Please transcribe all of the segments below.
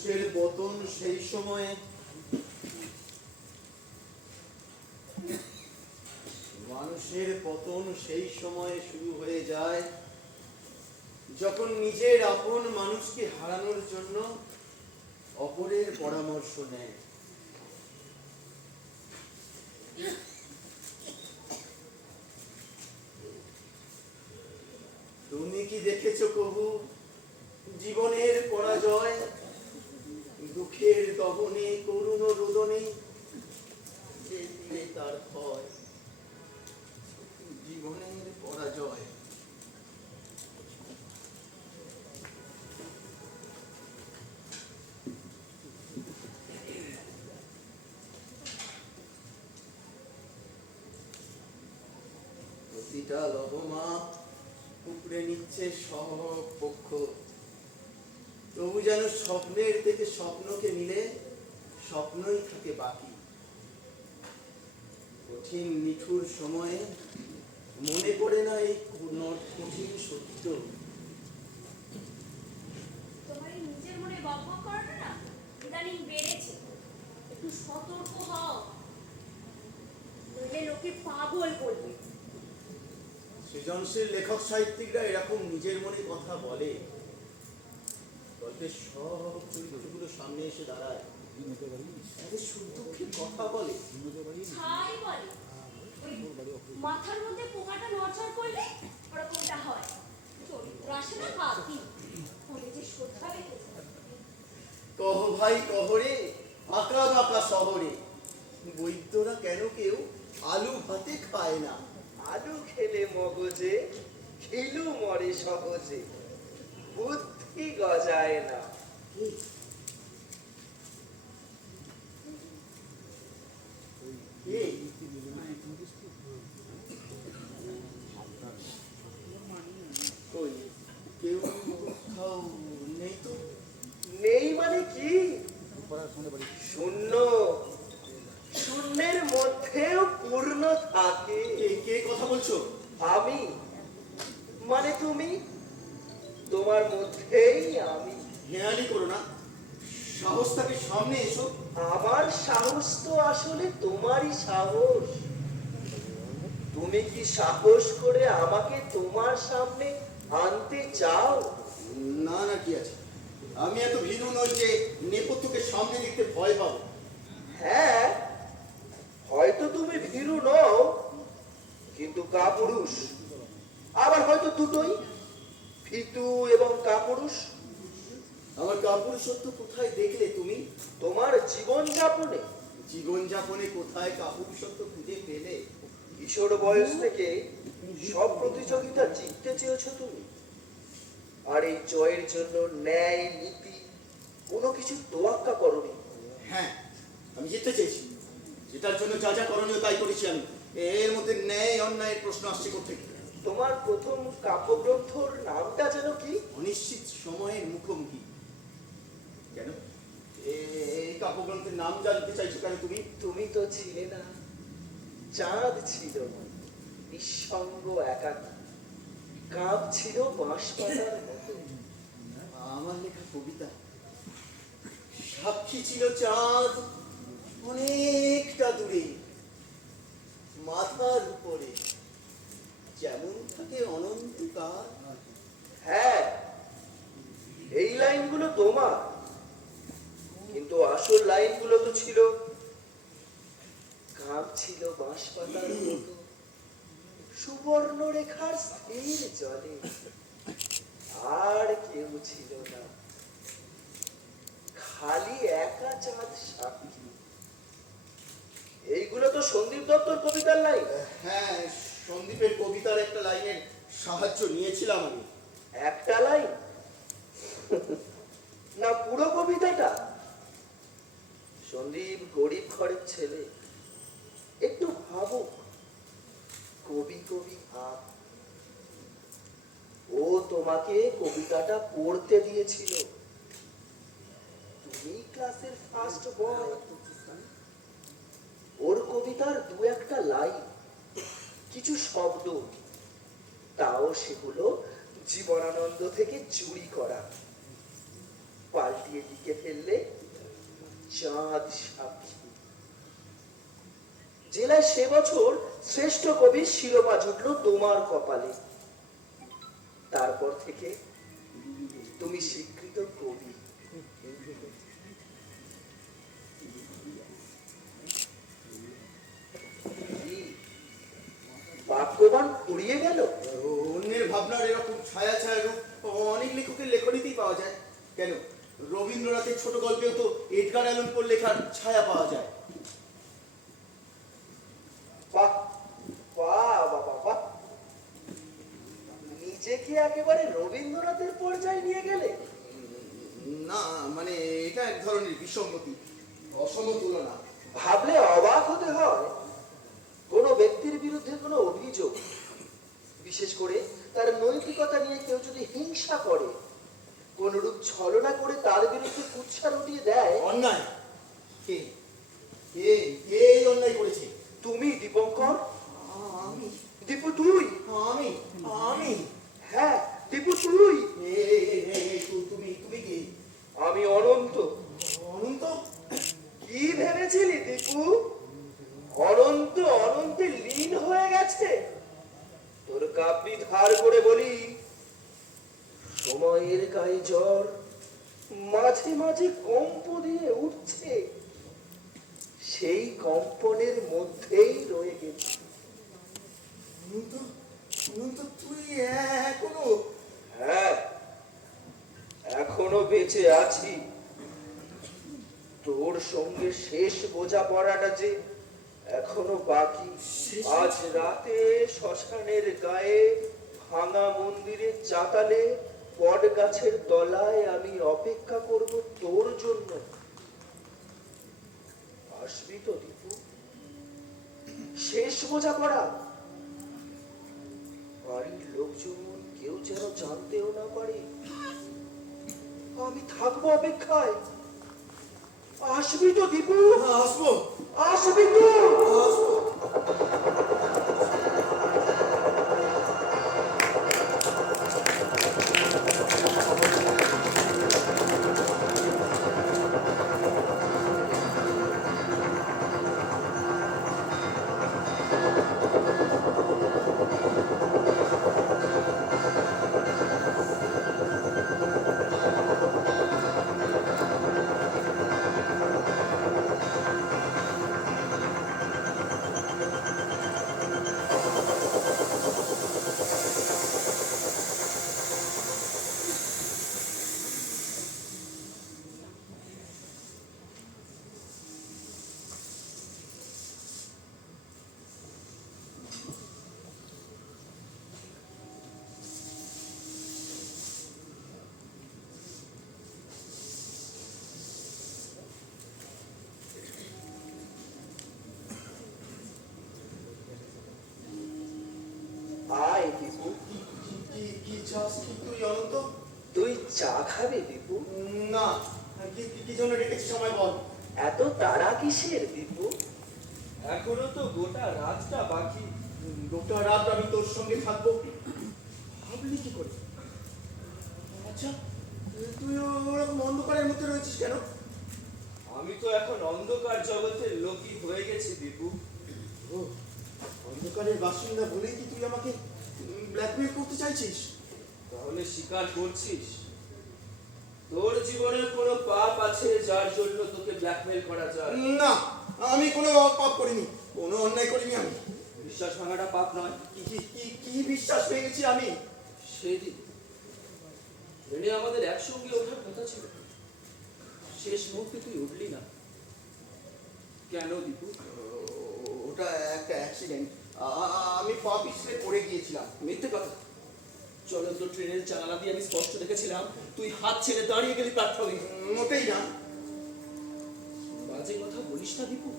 মানুষের পতন সেই সময়ে শুরু হয়ে যায় যখন নিজের আপন মানুষকে হারানোর জন্য অপরের পরামর্শ নেয়। তুমি কি দেখেছো কবু জীবনের পরাজয়, দুঃখের দহনে করুণ রোদনে তার ভয়? জীবনের পরাজয়। প্রতিটা লবমা উপড়ে নিচ্ছে সব পক্ষ, তবু যেন স্বপ্নের থেকে স্বপ্নকে মিলে স্বপ্নই থাকে বাকি। কঠিন নিঠুর সময়ে মনে পড়ে না এই কঠিন সত্য। তোমার এই নিজের মনে বকবক করাটা না ইদানিং বেড়েছে। একটু সতর্ক হও, নইলে লোকে পাগল বলবে। সৃজনশীল লেখক সাহিত্যিকরা এরকম নিজের মনে কথা বলে, গল্পের সব চরিত্রগুলো সামনে এসে দাঁড়ায়, সুখ-দুঃখের কথা বলে। ছাই বলে ওই মাথার মধ্যে পোকাটা নড়চড় করলে ওরকমটা হয়। চরিত্র আসে না বাকি, ফলে যে শ্রদ্ধা রেখেছে। কহ ভাই কহরে, আঁকা বাঁকা শহরে বৈদ্যরা কেন কেউ আলু ভাতে খায় না? আলু খেলে মগজে খেলু মরে সহজে, বুদ্ধি গজায় না। কেউ কোথাও নেই তো? নেই মানে কি? শূন্য, শূন্যের মধ্যেও পূর্ণ থাকে। কে কথা বলছো? আমি মানে তুমি, তোমার মধ্যেই আমি। হেয়ালি করো না, সাহস থাকে সামনে এসো। আমার সাহস তো আসলে তোমারই সাহস। তুমি কি সাহস করে আমাকে তোমার সামনে আনতে চাও? না না, কি আছে, আমি এত ভীরু নই যে নেপথ্যকে সামনে দেখতে ভয় পাবো। হ্যাঁ, হয়তো তুমি ভীরু নও, কিন্তু কাপুরুষ। আবার হয়তো দুটোই, ভীতু এবং কাপুরুষ। আমার কাপুরুষত্ব কোথায় দেখলে তুমি? তোমার জীবনযাপনে। জীবনযাপনে কোথায় কাপুরুষত্ব খুঁজে পেলে? কিশোর বয়স থেকে সব প্রতিযোগিতা জিততে চেয়েছো তুমি, আর এই জয়ের জন্য ন্যায় নীতি কোনো কিছু তোয়াক্কা করনি। হ্যাঁ, আমি জিততে চেয়েছি, যেটার জন্য যা যা করণীয় তাই করেছি আমি। এর মধ্যে ন্যায় অন্যায়ের প্রশ্ন আসছে কোথেকে? তোমার প্রথম কাব্যগ্রন্থর নামটা যেন কি? অনিশ্চিত সময়ের মুখোমুখি। কেন এই কাব্যগ্রন্থের নাম জানতে চাইছো কেন তুমি? তুমি তো ছিলে না, চাঁদ ছিল নিঃসঙ্গ একাকী, কাঁপ ছিল বাঁশপাতার মতো। আমার লেখা কবিতা সাক্ষী ছিল চাঁদ অনেকটা দূরে, মাথার উপরে যেমন থাকে অনন্তকাল। হ্যাঁ, এই লাইনগুলো তোমার, কিন্তু আসল লাইনগুলো তো ছিল কাঁপ ছিল বাঁশপাতার মতো সুবর্ণ রেখার স্থির জলে, আর কেউ ছিল না, খালি একা চাঁদ সাক্ষী। এইগুলো তো সন্দীপ দত্তর কবিতার লাইন। হ্যাঁ, সন্দীপের কবিতার একটা লাইনের সাহায্য নিয়েছিলাম আমি। একটা লাইন না পুরো কবিতাটা? সন্দীপ গরিব ঘরের ছেলে, একটু ভাবুক, কবি কবি ভাব। ও তোমাকে কবিতাটা পড়তে দিয়েছিল, তুমি ক্লাসের ফার্স্ট বয়। ওর কবিতার দু একটা লাইন, কিছু শব্দ, তাও সেগুলো জীবনানন্দ থেকে চুরি করা। পাল্টিয়ে লিখে ফেললে চাঁদ সাক্ষী। জেলায় সে বছর শ্রেষ্ঠ কবির শিরোপা জুটল তোমার কপালে। তারপর থেকে তুমি স্বীকৃত কবি। কি, বাক্যবান উড়িয়ে গেল? অন্যের ভাবনার এরকম ছায়া ছায়া রূপ অনেক লেখকের লেখনীতেই পাওয়া যায়। কেন, রবীন্দ্রনাথের ছোট গল্পেও তো এডগার অ্যালান পোর লেখার ছায়া পাওয়া যায়। বাহ বাহ বাহ বাহ, নিজেকে একেবারে রবীন্দ্রনাথের পর্যায়ে নিয়ে গেলে। না মানে এটা এক ধরনের বিসঙ্গতি, অসম তুলনা। ভাবলে অবাক হতে হয়। কোনো ব্যক্তির বিরুদ্ধে কোনো অভিযোগ, বিশেষ করে তার নৈতিকতা নিয়ে কেউ যদি হিংসা করে, কোনরূপ ছলনা করে তার বিরুদ্ধে কুৎসা রটিয়ে দেয়। অন্যায় কে কে কে এই অন্যায় করেছে? তুমি দীপঙ্কর? আমি? দীপু তুই? আমি আমি হ্যাঁ দীপু তুই। তুমি তুমি কে? আমি অনন্ত। অনন্ত? কি ভেবেছিলি দীপু? অনন্ত অনন্তে লীন হয়ে গেছে। তোর কাপড়ি ধার করে বলি, সময়ের গায়ে জ্বর মাঝে মাঝে কম্প দিয়ে উঠছে, সেই কম্পনের মধ্যেই রয়ে গেছে। অনন্ত অনন্ত তুই এখনো? হ্যাঁ, এখনো বেঁচে আছি। তোর সঙ্গে শেষ বোঝাপড়াটা যে এখনো বাকি। আজ রাতে শ্মশানের গায়ে ভাঙা মন্দিরের চাতালে বট গাছের তলায় আমি অপেক্ষা করব তোর জন্য। আসবি তো দীপু? শেষ বোঝাপড়া। বাড়ির লোকজন কেউ যেন জানতেও না পারে। আমি থাকবো অপেক্ষায়। আসবি তো দীপু? আসবো আসবি তো? আসবো। আয় দীপু। কি চাস কি তুই অনন্ত? তুই চা খাবি দীপু? না, কি জন্য ডেকেছিস সময় বল। এত তাড়া কিসের দীপু? এখনো তো গোটা রাতটা বাকি। গোটা রাত আমি তোর সঙ্গে থাকবো ভাবলি কি করে? আচ্ছা, তুই ওরকম অন্ধকারের মধ্যে রয়েছিস কেন? আমি তো এখন অন্ধকার জগতের লোকই হয়ে গেছি দীপু। ও, অন্ধকারের বাসিন্দা বলেই কি তুই আমাকে ব্ল্যাকমেল করতে চাইছিস? তাহলে স্বীকার করছিস তোর জীবনের কোনো পাপ আছে যার জন্য তোকে ব্ল্যাকমেল করা যায়? না, আমি কোনো পাপ করিনি, কোনো অন্যায় করিনি আমি। বিশ্বাস ভাঙাটা পাপ নয়? কি বিশ্বাস ভেঙেছি আমি? সেদিন ট্রেনে আমাদের একসঙ্গে ওঠার কথা ছিল, শেষ মুহূর্তে তুই উঠলি না কেন দীপু? ওটা একটা অ্যাক্সিডেন্ট, আমি পা পিছলে পড়ে গিয়েছিলাম। মিথ্যে কথা। চলন্ত ট্রেনের জানালা দিয়ে আমি স্পষ্ট দেখেছিলাম তুই হাত ছেড়ে দাঁড়িয়ে গেলি প্ল্যাটফর্মে। মোটেই না। বাজে কথা বলিস না দীপু।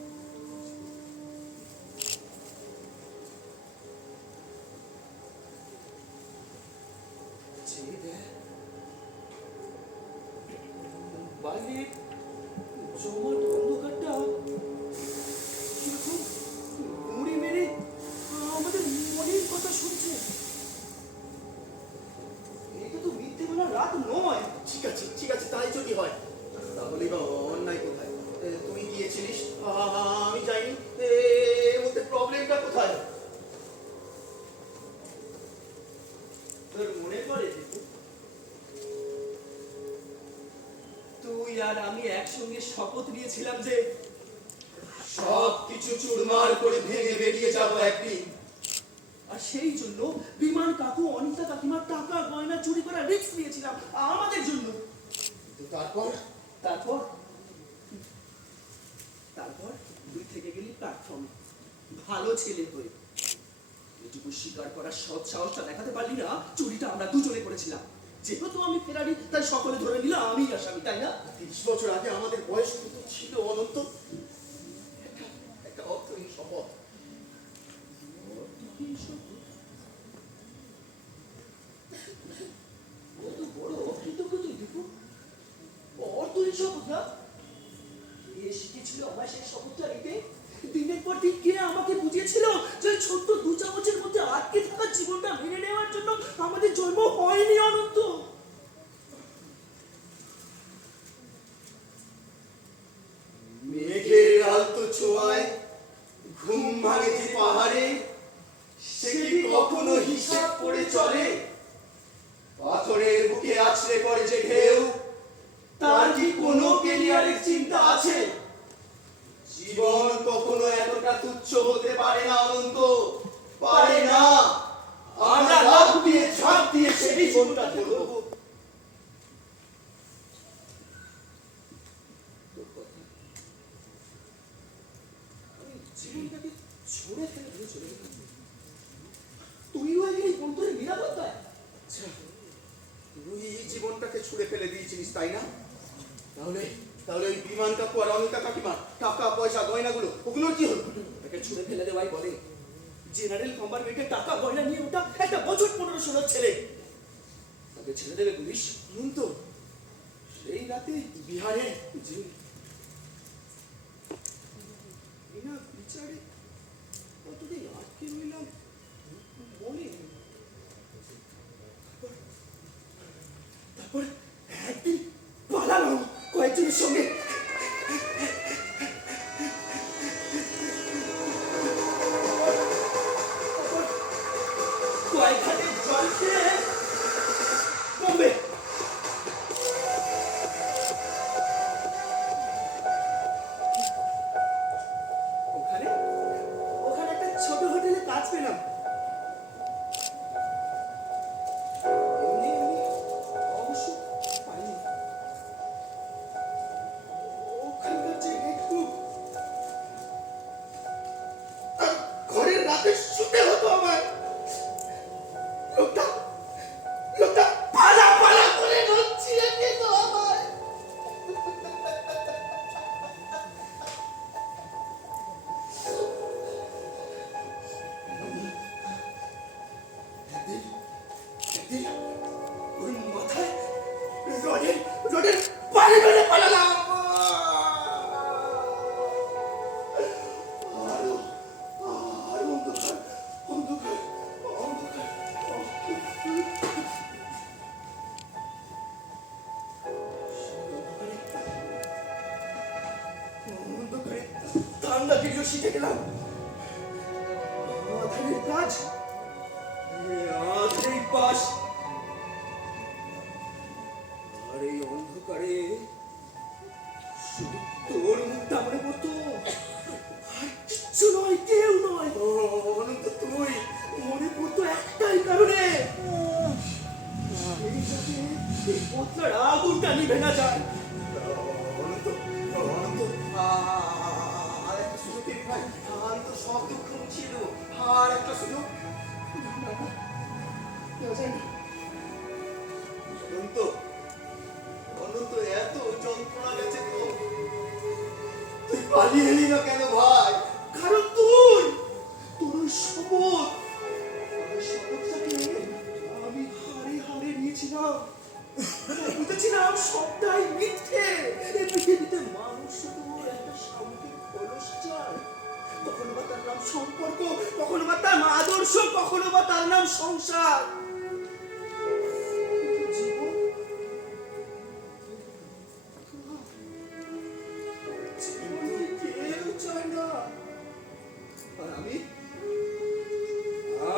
বাইরে জমাট অন্ধকারটা কিরকম মুড়ি মেরে আমাদের মনের কথা শুনছে। এটা তো মিথ্যে বলা রাত নয়। ঠিক আছে তাই যদি হয়। তোর মনে পড়ে দীপু? তুই আর আমি একসঙ্গে শপথ নিয়েছিলাম যে সব কিছু চুরমার করে ভেঙে বেরিয়ে যাবো একদিন। আর সেই জন্য বিমান কাকু অনিতা কাকিমার টাকা গয়না চুরি করার রিস্ক নিয়েছিলাম আমাদের জন্য। কিন্তু তারপর তারপর তারপর তুই থেকে গেলি প্ল্যাটফর্মে ভালো ছেলে হয়ে। এটুকু স্বীকার করার সৎ সাহসটা দেখাতে পারলি না। চুরিটা আমরা দুজনে করেছিলাম। যেহেতু আমি ফেরারি তাই সকলে ধরে নিল আমি আসামি, তাই না? 30 বছর আগে আমাদের বয়স কিন্তু ছিল অনন্ত। একটা অর্থহীন শপথ। কত বড় অকৃতজ্ঞ তুই দীপু। অর্থহীন শপথ না? কে শিখেছিল আমার সেই শপথটা নিতে? দিনের পর দিন কে আমাকে বুঝিয়েছিল যে ওই ছোট্ট 2 চামচের মধ্যে আটকে থাকা জীবনটা মেনে নেওয়ার জন্য আমাদের জন্ম হয়নি অনন্ত? মেঘের আলতো ছোঁয়ায় ঘুম ভাঙে যে পাহাড়ে, সে কি কখনো হিসাব করে চলে? পাথরের বুকে আছড়ে পড়ে যে ঢেউ, তার কি কোনো কেরিয়ারের চিন্তা আছে? জীবন কখনো এতটা তুচ্ছ হতে পারে না অনন্ত, পারে না। আমরা লাফ দিয়ে ঝাঁপ দিয়ে সেই জীবনটা ধরবো। আমি জীবনটাকে ছুঁড়ে ফেলে দিয়ে চলে গেলাম। তুইও একদিন বন্ধুরে নিরাপত্তায়। আচ্ছা, তুই এই জীবনটাকে ছুঁড়ে ফেলে দিয়েছিস তাই না? তাহলে তাহলে ওই বিমান কাকু আর অনিতা কাকিমার টাকা পয়সা গয়নাগুলো ওগুলোর কি হলো? তাকে ছুঁড়ে ফেলে দেওয়াই বলে। জেনারেল কম্পার্টমেন্টে টাকা গয়না নিয়ে ওটা একটা বছর 15-16 ছেলে। তাকে ছেড়ে দেবে পুলিশ? অনন্ত, সেই রাতে বিহারে জি। বিনা বিচারে কতদিন আটকে রইলাম মনে নেই। তারপর একদিন পালালাম কয়েকজনের সঙ্গে। কয়েক হাতে জল খেয়ে বোম্বে। ওখানে ওখানে একটা ছোট হোটেলে কাজ পেলাম। এমনি এমনি অবশ্য পাইনি। ওখানকার যে একটু ঘরের রাতে শুতে হতো আমার। লোকটা লোকটা পালা পালা করে নচ্ছিয়ে যেত আমার। একদিন একদিন ওর মাথায় রডের রডের পানি মেরে পালালাম। আরো আরো অন্ধকার অন্ধকার অন্ধকার অন্ধকারে ঠান্ডা দিলেও শিখে গেলাম। আধারের কাজ আধারের পাশ। আর এই অন্ধকারে শুধু তোর মুখটা মনে পড়তো, আর কিচ্ছু নয়, কেউ নয়। অনন্ত তুই মনে পড়তো একটাই কারণে, এই যাতে এই পথটার আগুনটা নিভে না যায়। অনন্ত অনন্ত আর একটা সুযোগ দিন ভাই, আমি তো সব দুঃখ মুছিয়ে দেবো। আর একটা সুযোগ। অনন্ত অনন্ত এত যন্ত্রণা গেছে তো, তুই পালিয়ে এলি না কেন ভাই? কারণ তুই তোর ওই শপথ, ওই শপথটাকে আমি হারে হারে নিয়েছিলাম। বুঝেছিলাম সবটাই মিথ্যে। এই পৃথিবীতে মানুষ শুধু একটা সামগ্রিক কলস চায়। কখনো বা তার নাম সম্পর্ক, কখনো বা তার আদর্শ, কখনো বা তার নাম সংসার। কিন্তু জীবন জীবনকে কেউ চায় না। আর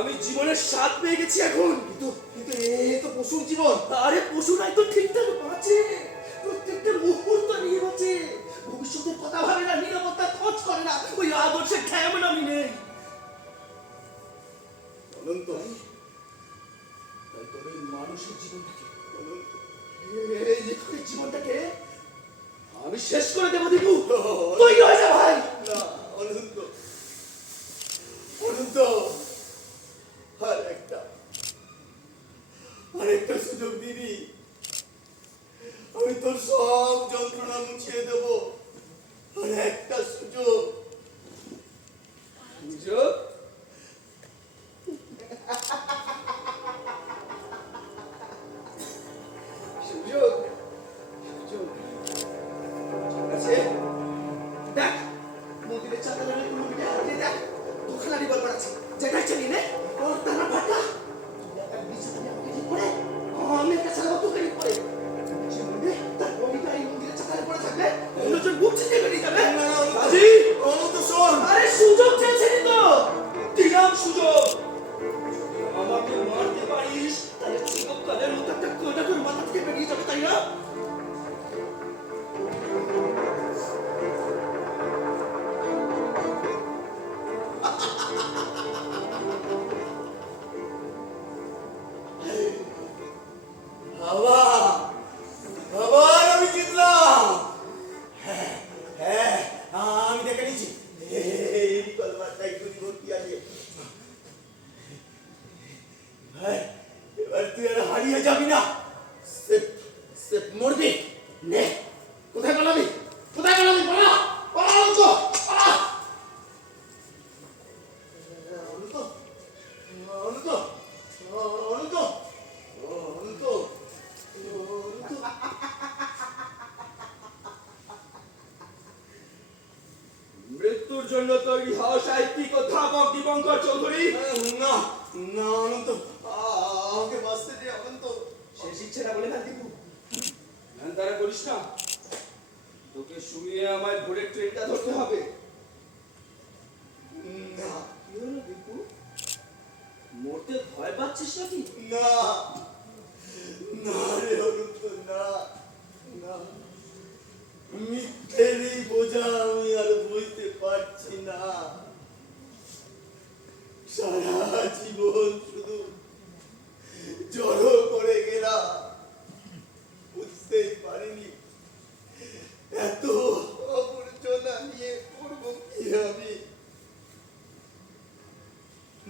আমি জীবনের স্বাদ পেয়ে গেছি এখন। কিন্তু কিন্তু এ তো পশুর জীবন। আরে পশুরাই তো ঠিকঠাক বাঁচে, প্রত্যেকটা মুহূর্ত নিয়ে বাঁচে, ভবিষ্যতের কথা ভাবে না, নিরাপত্তা খোঁজ করে না, ওই আদর্শে খ্যাম নামি নেই। অনন্ত, তাই তোর এই মানুষের জীবনটাকে, অনন্ত, এই লেখকের জীবনটাকে আমি শেষ করে দেবো দীপু। তৈরি হয়ে যা ভাই। না অনন্ত, অনন্ত, আর একটা সুযোগ দিবি। আমি তোর সব যন্ত্রণা মুছিয়ে দেব। আর একটা সুযোগ। সুযোগ? সুযোগ? সুযোগ? ঠিক আছে। দেখ, মন্দিরের চাঁদালের কোনো মিটে হারিয়ে দেখ, দুখানা রিভলভার আছে, যেটাই চালিয়ে নে, ওর টানা ফাটা। তুই একটা বিষ দিয়ে আমাকে ঠিক করে, আমি একটা ছাড়াবো তোকে ঠিক করে। সে মনে, তার বডিটা এই মন্দিরের চাঁদালে পড়ে থাকবে, অন্যজন বুক ছিটকে বেরিয়ে যাবে। আজি! অনন্ত শোন। আরে সুযোগ চেয়েছিলি তো, দিলাম সুযোগ। আমাকে মারতে পারিস, তাহলে চিরকালের মতো একটা কাঁটা তোর মাথা থেকে বেরিয়ে যাবে, তাই না? আবার আবার আমি জিতলাম। হ্যাঁ, হ্যাঁ, আমি দেখে নিচ্ছি। এই কলমাটা একটু ভর্তি আছে। ভাই, এবার তুই আর হারিয়ে যাবি না। সেফ সেফ মরবি। নে, কোথায় পালাবি? কোথায় পালাবি? পালা, পালা অনন্ত, পালা। অনন্ত, অনন্ত, অনন্ত, অনন্ত, অনন্ত। মৃত্যুর জন্য তৈরি হওয়া সাহিত্যিক অধ্যাপক দীপঙ্কর চৌধুরী। না না অনন্ত, আমাকে বাঁচতে দে অনন্ত। শেষ ইচ্ছেটা বলে না দীপু, তারা করিস না, তোকে শুয়ে আমায় ভোরের ট্রেনটা ধরতে হবে। না কি হলো দীপু, মরতে ভয় পাচ্ছিস নাকি? না না রে অনন্ত, না না, মিথ্যেরই বোঝা আমি আর বুঝতে পারছি না। সারা জীবন শুধু জড়ো করে গেলাম, বুঝতেই পারিনি এত আবর্জনা নিয়ে করবো কি আমি।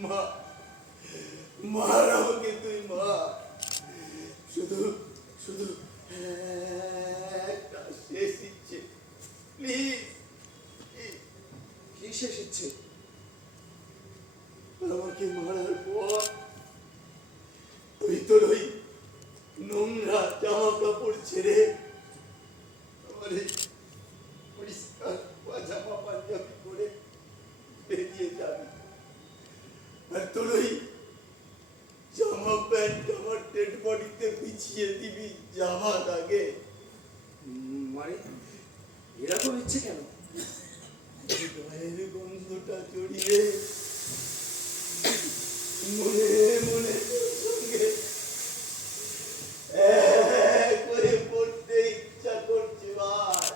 মা, মার আমাকে তুই, মা। শুধু শুধু একটা শেষ ইচ্ছে, প্লিজ। কি শেষ ইচ্ছে? আমাকে মারার পর তুই তোর ওই নোংরা জামা কাপড় ছেড়ে আমার এই পরিষ্কার পাজামা পাঞ্জাবি পরে বেরিয়ে যাবি। আর তোর ওই জামা প্যান্ট আমার ডেড বডিতে বিছিয়ে দিবি যাবার আগে। মানে এরকম ইচ্ছে কেন? গায়ের গন্ধটা জড়িয়ে মনে মনে তোর সঙ্গে এক হয়ে পড়তে ইচ্ছা করছে ভাই।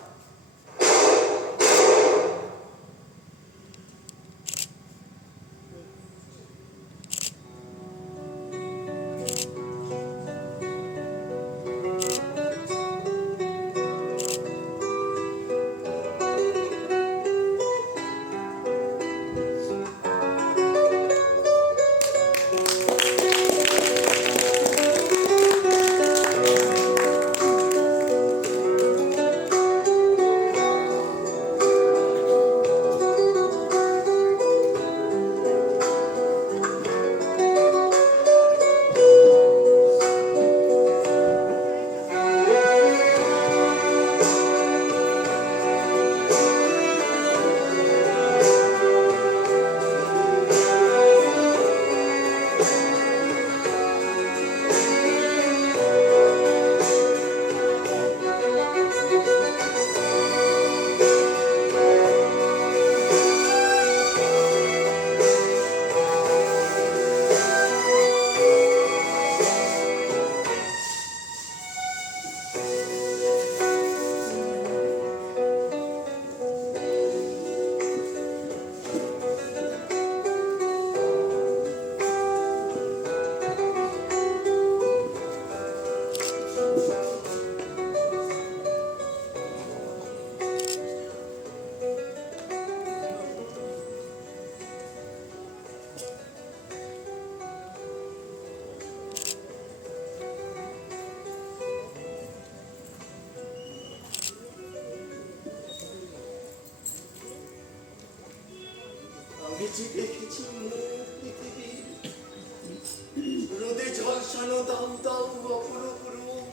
দাও দাও অপরূপ রূপ,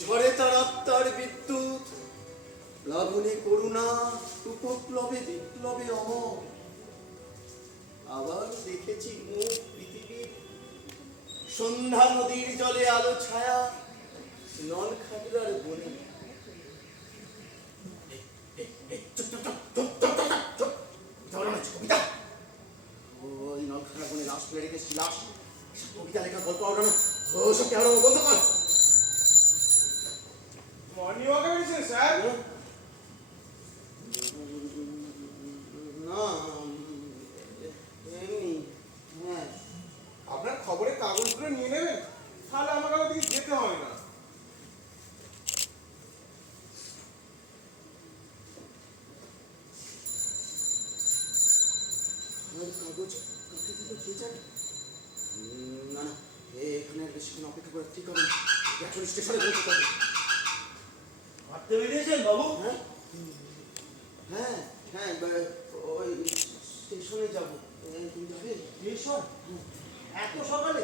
ঝরে তার আত্মার বিদ্যুৎ, প্লাবনে করুণা, উপপ্লবে বিপ্লবে অমর। আবার দেখেছি মুখ পৃথিবীর, সন্ধ্যা নদীর জলে আলো ছায়া, নল খাগড়ার বনে। কবিতা ওই নলখানা বনে লাশ ফেলে রেখেছি, লাশ। কবিতা লেখা, গল্প আওড়ানো, ওসব কেন বন্ধ কর। মর্নিং ওয়াকে বেরিয়েছেন স্যার? না, এমনি। হ্যাঁ, আপনার খবরের কাগজগুলো নিয়ে নেবেন, তাহলে আমাকে আর ওদিকে যেতে হবে না। আমার কাগজ কাকে দিল কে জানে? না না, এখানে আর বেশিক্ষণ অপেক্ষা করে ঠিক হবে না, এখন স্টেশনে পৌঁছতে হবে। হাঁটতে বেরিয়েছেন বাবু? হ্যাঁ হ্যাঁ হ্যাঁ, ওই স্টেশনে যাবো। তুমি যাবে? স্টেশন? এত সকালে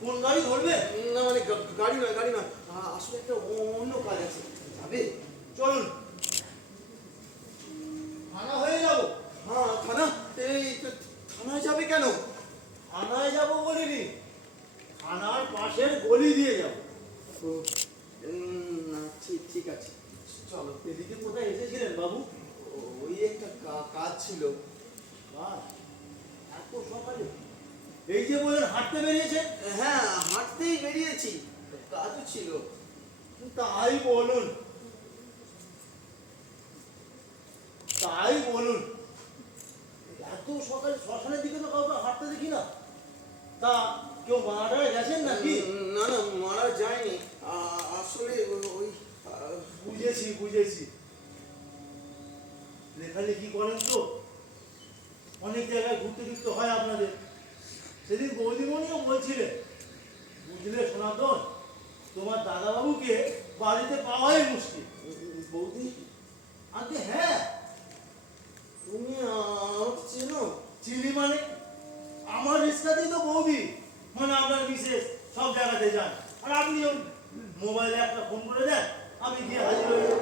কোন গাড়ি ধরবে? না মানে গাড়ি নয়, গাড়ি নয়, আসলে একটা অন্য কাজ আছে। যাবে? চলুন, থানা হয়ে যাবো। হ্যাঁ, থানা? এই তো থানায় যাবে কেন? থানায় যাবো বলিনি, থানার পাশের গলি দিয়ে যাবো। ও, না ঠিক ঠিক আছে, চলো। এদিকে কোথায় এসেছিলেন বাবু? ওই একটা কাজ ছিল। কাজ? এত সকালে? এই যে বলেন হাঁটতে বেরিয়েছেন? হ্যাঁ, হাঁটতেই বেরিয়েছি, কাজও ছিল। তাই বলুন, তাই বলুন। এত সকালে শ্মশানের দিকে তো কাউকে হাঁটতে দেখি না। তা কেউ মারা গেছেন নাকি? না না, মারা যায়নি, আসলে ওই বুঝেছি বুঝেছি, লেখালেখি করেন তো, অনেক জায়গায় ঘুরতে ঘুরতে হয় আপনাদের। সেদিন বৌদিমণিও বলছিলেন, বুঝলে সনাতন, তোমার দাদাবাবুকে বাড়িতে পাওয়াই মুশকিল। বৌদি, আগে হ্যাঁ, তুমি আমাকে চেনো? চিনি মানে? আমার রিক্সাতেই তো বৌদি, মানে আপনার বিশেষ সব জায়গাতে যান, আর আপনি মোবাইলে একটা ফোন করে দেন, আমি গিয়ে হাজির হয়ে যাই।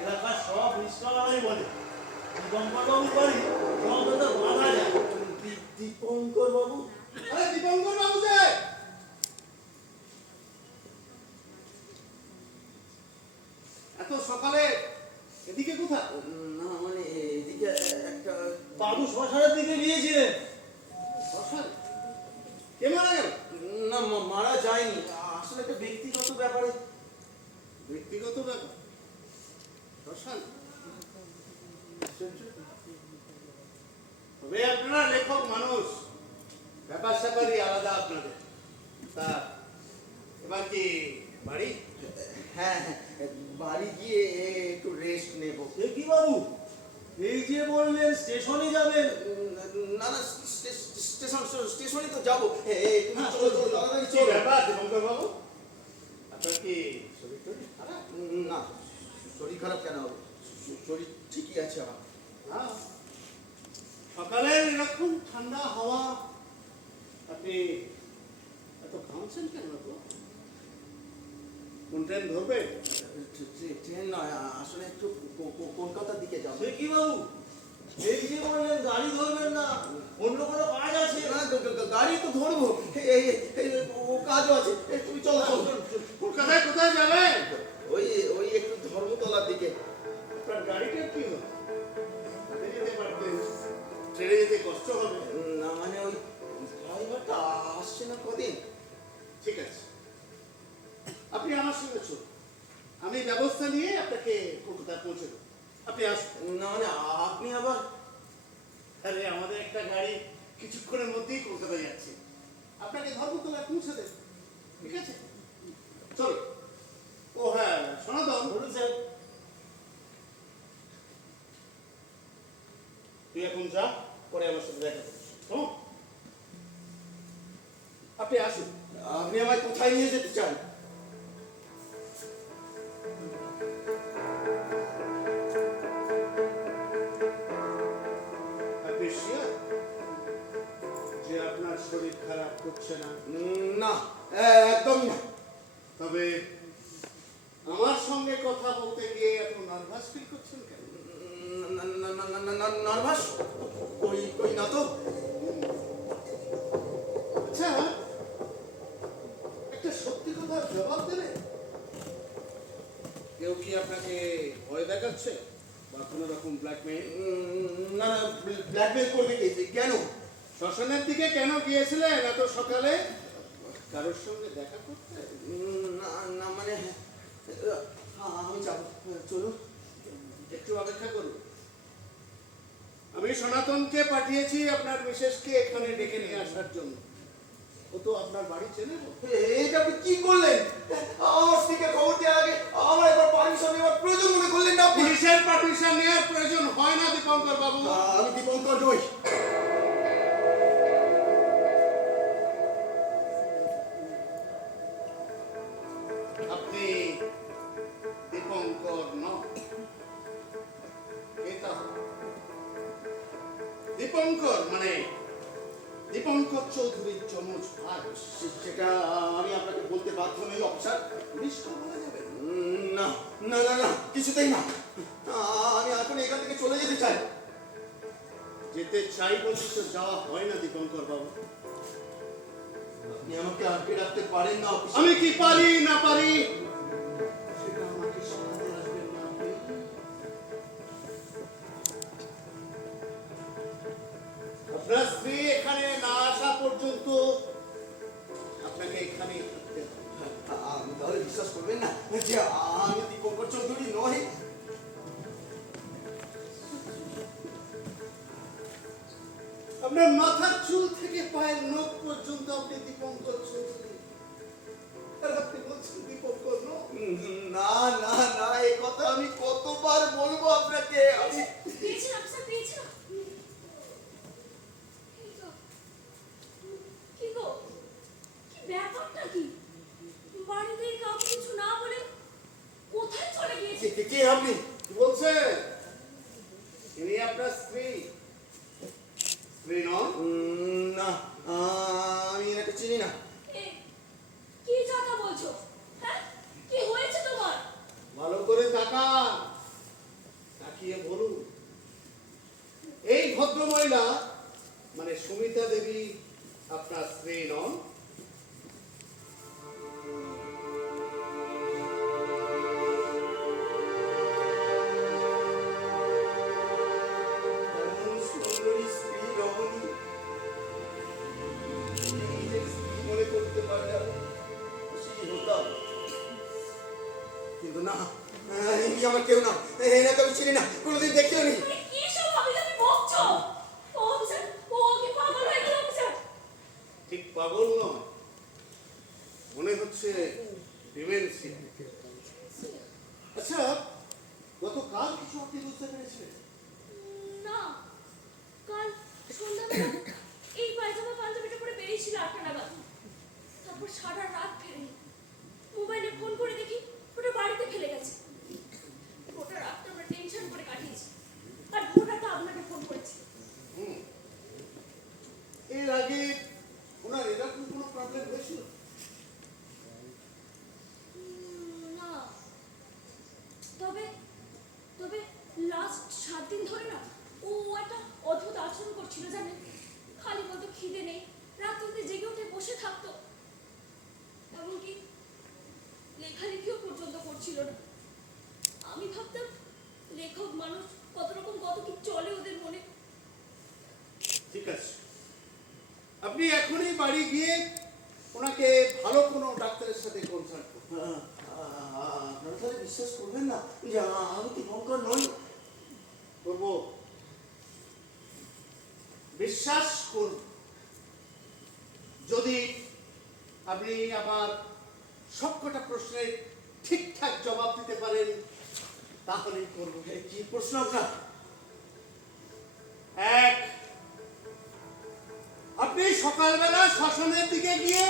এলাকার সব রিক্সাওয়ালাই বলে দীপঙ্কর বাবু বাড়ি সব বাধা যায়। দীপঙ্কর বাবু? আরে দীপঙ্কর বাবু যে! এত সকালে এদিকে কোথায়? না মানে এদিকে একটা বাবু শ্মশানের দিকে গিয়েছিলেন। শ্মশান? কে মারা গেল? না, মারা যায়নি, আসলে একটা ব্যক্তিগত ব্যাপারে। ব্যক্তিগত ব্যাপার? শ্মশান? তবে আপনারা লেখক মানুষ, ব্যাপার স্যাপারই আলাদা আপনাদের। তা এবার কি বাড়ি? হ্যাঁ হ্যাঁ, বাড়ি গিয়ে একটু রেস্ট নেব। সে কি বাবু, এই যে বললেন স্টেশনে যাবেন? না না, স্টেশনে তো যাবো। তুমি চলো চলো, তাড়াতাড়ি কি চলো। ব্যাপার দীপঙ্কর বাবু? আপনার কি শরীর টরীর খারাপ? না, শরীর খারাপ কেন হবে? শরীর ঠিকই আছে আমার। হ্যাঁ, সকালের এরকম ঠান্ডা হাওয়া, আপনি এত ঘামছেন কেন গো? কোন ট্রেন ধরবে? ট্রেন নয়, আসলে একটু কলকাতার দিকে যাবো। সে কি বাবু, এই যে বললেন গাড়ি ধরবেন না, অন্য কোনো কাজ আছে? না, গাড়ি তো ধরবো, এই ও কাজও আছে। তুমি চলো চলো। কলকাতায় কোথায় যাবেন? ওই ওই একটু ধর্মতলার দিকে। আপনার গাড়িটা কি হলো? হেঁটে যেতে পারতেন, ট্রেনে যেতে কষ্ট হবে। না মানে ওই ড্রাইভারটা আসছে না কদিন। ঠিক আছে, আপনি আমার সঙ্গে চলুন, আমি ব্যবস্থা নিয়ে আপনাকে কলকাতায় পৌঁছে দেবো। আপনি আসুন। না মানে আপনি আবার? আরে আমাদের একটা গাড়ি কিছুক্ষণের মধ্যেই কলকাতায় যাচ্ছে, আপনাকে ধর্মতলায় পৌঁছে দেবে। ঠিক আছে, চলো। ও হ্যাঁ সনাতন, বলুন স্যার। তুই এখন যা, পরে আমার সাথে দেখা করিস। কেমন? আপনি আসুন। আপনি আমায় কোথায় নিয়ে যেতে চান? আপনি শিওর যে আপনার শরীর খারাপ করছে না? না, একদম না। তবে আমার সঙ্গে কথা বলতে গিয়ে এত নার্ভাস ফিল করছেন কেন? নার্ভাস কই কই না তো। আচ্ছা, একটা সত্যি কথার জবাব দেবে? কেউ কি আপনাকে ভয় দেখাচ্ছে বা কোনো রকম ব্ল্যাকমেইল? না না, ব্ল্যাকমেল করবে কে? কেন? শ্মশানের দিকে কেন গিয়েছিলেন এত সকালে? কারোর সঙ্গে দেখা করতে? না না, মানে আমি যাবো, চলুন। একটু অপেক্ষা করুন। আমি সনাতনকে পাঠিয়েছি আপনার মিসেসকে এখানে ডেকে নিয়ে আসার জন্য। ও তো আপনার বাড়ি চেনে না। এটা আপনি কি করলেন? আমার স্ত্রীকে খবর দেওয়ার আগে আমার একবার পারমিশন নেওয়ার প্রয়োজন মনে করলেন না আপনি? পুলিশের পারমিশন নেওয়ার প্রয়োজন হয় না দীপঙ্কর বাবু। আমি দীপঙ্কর নই। আপনি দীপঙ্কর নন। কে তাহলে? দীপঙ্কর মানে দীপঙ্কর চৌধুরীর যমজ ভাই। সেটা আমি আপনাকে বলতে বাধ্য নই অফিসার। পুলিশকে বলা যাবে না। না না না না, কিছুতেই না। আমি এখন এখান থেকে চলে যেতে চাই। যেতে চাই বলছি তো যাওয়া হয় না দীপঙ্কর বাবু। আপনি আমাকে আটকে রাখতে পারেন না অফিসার। আমি কি পারি না পারি সেটা আমাকে শেখাতে আসবেন না আপনি। আপনার স্ত্রী এখানে না আসা পর্যন্ত আপনাকে এখানেই থাকতে হবে। আপনি তাহলে বিশ্বাস করবেন না যে আমি দীপঙ্কর চৌধুরী নই? আপনার মাথার চুল থেকে পায়ের নখ পর্যন্ত আপনি দীপঙ্কর চৌধুরী, আর আপনি বলছেন দীপঙ্কর নন। না না না, এই কথা আমি কতবার বলবো আপনাকে? আমি পেয়েছেন অফিসার, পেয়েছেন? এই তো। কি গো, কি ব্যাপারটা কি? বাড়িতে কাউকে কিছু না বলে কোথায় চলে গিয়েছে? কে আপনি? কি বলছেন? ইনি আপনার স্ত্রী? স্ত্রী নন? না, আমি এনাকে চিনি না। এ, কি চাকা বলছো? হ্যাঁ, কি হয়েছে তোমার? ভালো করে তাকান, তাকিয়ে বলুন। এই ভদ্র মহিলা মানে সুমিতা দেবী আপনার স্ত্রী নন? এমন সুন্দরী স্ত্রী রমণী নিজের স্ত্রী মনে করতে পারলে আমি খুশি হতাম। কিন্তু না, ইনি আমার কেউ না। এনাকে আমি চিনি না, কোনোদিন দেখিও নি। মানে কি সব অবিধানে বকছো? ও অফিসার, ও কি পাগল হয়ে গেল অফিসার? ঠিক পাগল নয়, মনে হচ্ছে ডিমেনশিয়া। আচ্ছা, গতকাল কিছু আপনি বুঝতে পেরেছিলেন? না, কাল সন্ধ্যাবেলা এই পায়জামা পাঞ্জাবিটা পরে বেরিয়েছিল 8টা নাগাদ। তারপর সারা রাত ফেরেনি। মোবাইলে ফোন করে দেখি ওটা বাড়িতে ফেলে গেছে। গোটা রাতটা আমরা টেনশন করে কাটিয়েছি। আর ভোর রাতে আপনাকে ফোন করেছি। এর আগে ওনার এরকম কোনো প্রবলেম হয়েছিল? না, তবে তবে লাস্ট 7 দিন ধরে না ও একটা অদ্ভুত আচরণ করছিল জানেন। খালি বলতো খিদে নেই, রাত্রিতে জেগে উঠে বসে থাকতো। এমনকি লেখালেখিও পর্যন্ত করছিল না। আমি ভাবতাম লেখক মানুষ, কত রকম কত কি চলে ওদের মনে। ঠিক আছে, আপনি এখনই বাড়ি গিয়ে ওনাকে ভালো কোনো ডাক্তারের সাথে কনসাল্ট করুন। আপনারা তাহলে বিশ্বাস করবেন না যে আমি দীপঙ্কর নই? করব, বিশ্বাস করুন। যদি আপনি আমার সবকটা প্রশ্নের ঠিকঠাক জবাব দিতে পারেন তাহলেই করব। কি প্রশ্ন আপনার? এক, আপনি সকালবেলা শ্মশানের দিকে গিয়ে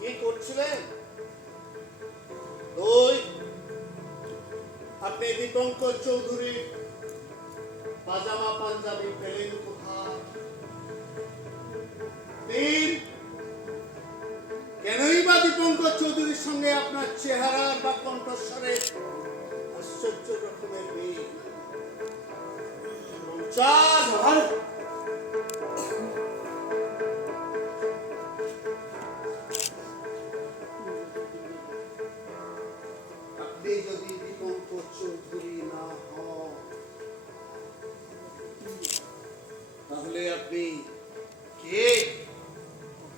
কি করছিলেন? দুই, আপনি দীপঙ্কর চৌধুরীর পাজামা পাঞ্জাবি পেলেন কোথায়? তিন, কেনই বা দীপঙ্কর চৌধুরীর সঙ্গে আপনার চেহারার বা কণ্ঠস্বরের আশ্চর্য রকমের মিল? এবং চার, আর আপনি যদি দীপঙ্কর চৌধুরী না হন, তাহলে আপনি কে?